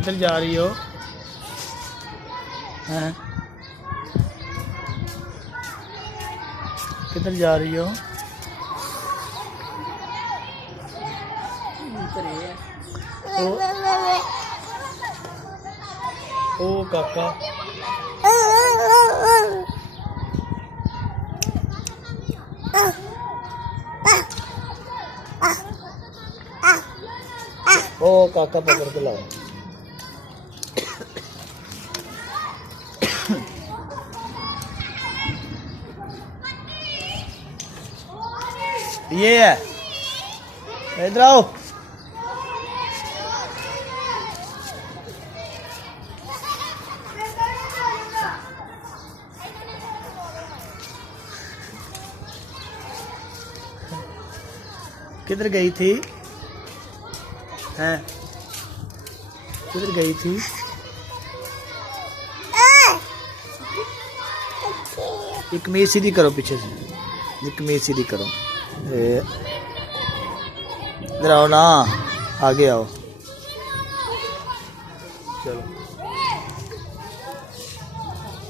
किधर जा रही हो? हैं? किधर जा रही हो? ओ काका ओ काका पकड़ के लाओ। ये है, इधर आओ। किधर गई थी? हैं? किधर गई थी? एक कमीज सीधी करो पीछे से, एक कमीज सीधी करो। इधर आओ ना, आगे आओ। चलो।